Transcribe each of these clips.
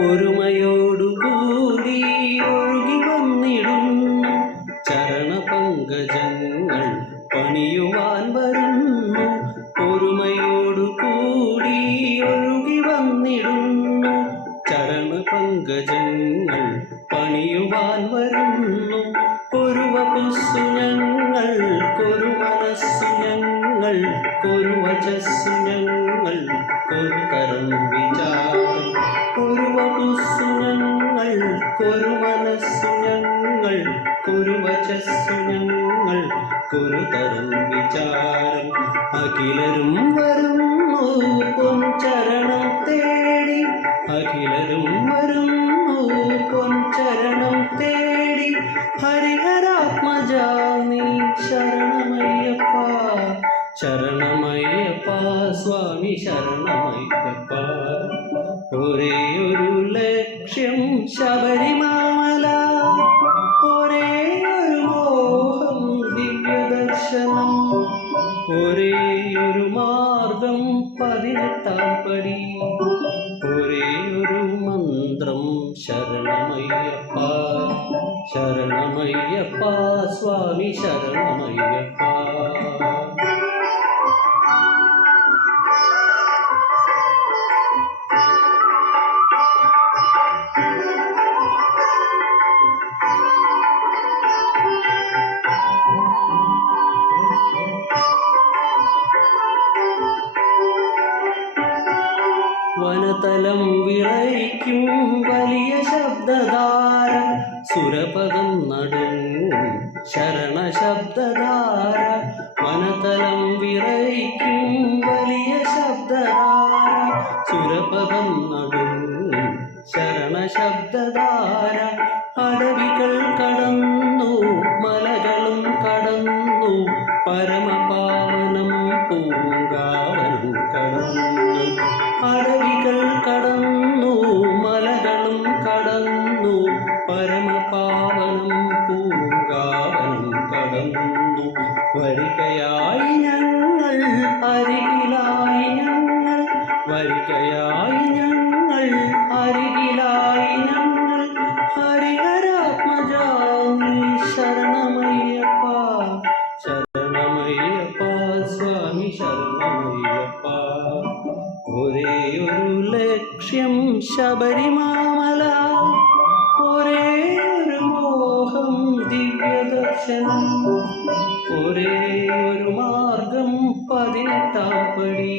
ഒരുമയോടുകൂടി ഒഴുകി വന്നിടുന്നു ചരണപങ്കജങ്ങൾ പണിയുവാൻ വരുന്നു. ഒരുമയോടുകൂടി ഒഴുകി വന്നിടുന്നു ചരണപങ്കജങ്ങൾ പണിയുവാൻ വരുന്നു. ഒരു വപുസ്സു ഞങ്ങൾക്കൊരു മനസ്സു ഞങ്ങൾക്കൊരു വചസ്സു ഞങ്ങൾക്കൊരു തരം വിചാരം. ഒരു വപുസ്സു ഞങ്ങൾക്കൊരു മനസ്സു ഞങ്ങൾക്കൊരു വചസ്സു ഞങ്ങൾക്കൊരു തരം വിചാരം. അഖിലരും വരുന്നു പൊൻചരണം തേടി, അഖിലരും വരുന്നു പൊൻചരണം തേടി. ഹരിഹരാത്മജാ നീ ശരണമയ്യപ്പ, ശരണമയ്യപ്പ സ്വാമി ശരണമയ്യപ്പ. ഒരേ ഒരു ലക്ഷ്യം ശബരിമല, ഒരേ ഒരു മോഹം ദിവ്യദർശനം, ഒരേ ഒരു മാർഗം 18 പടി, ഒരേ ഒരു മന്ത്രം ശരണമയ്യപ്പ, ശരണമയ്യപ്പ സ്വാമി ശരണമയ്യപ്പ. വനതലം വിറയ്ക്കും വലിയ ശബ്ദധാര, സുരപദം നടുങ്ങും ശരണശബ്ദധാര. വനതലം വിറയ്ക്കും വലിയ ശബ്ദധാര, സുരപദം നടുങ്ങും ശരണശബ്ദധാര. അടവികൾ കടന്നു മലകളും കടന്നു പരമപാവനം പൂങ്കാവനം കടന്നു. അടവികൾ കടന്നു മലകളും കടന്നു പരമപാവനം പൂങ്കാവനം കടന്നു. വരികയായി ഞങ്ങൾ അരികിലായി ഞങ്ങൾ, വരികയായി ഞങ്ങൾ അരികിലായി ഞങ്ങൾ. ഹരിഹരാത്മജാ നീ ശരണമയ്യപ്പ, ശരണമയ്യപ്പ സ്വാമി ശരണമയ്യപ്പ. ഒരേ ഒരു ലക്ഷ്യം ശബരിമല, ഒരേ ഒരു മോഹം ദിവ്യദർശനം, ഒരേ ഒരു മാർഗം 18 പടി,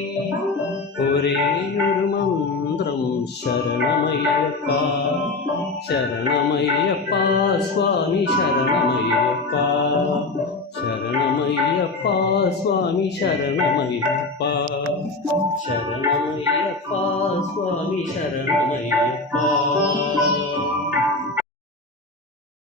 ഒരേ ഒരു മന്ത്രം ശരണമയ്യപ്പ, ശരണമയ്യപ്പ സ്വാമി ശരണമയ്യപ്പ, ശരണമയ്യപ്പ സ്വാമി ശരണമയ്യപ്പ, ശരണമയ്യപ്പ സ്വാമി ശരണമയ്യപ്പ.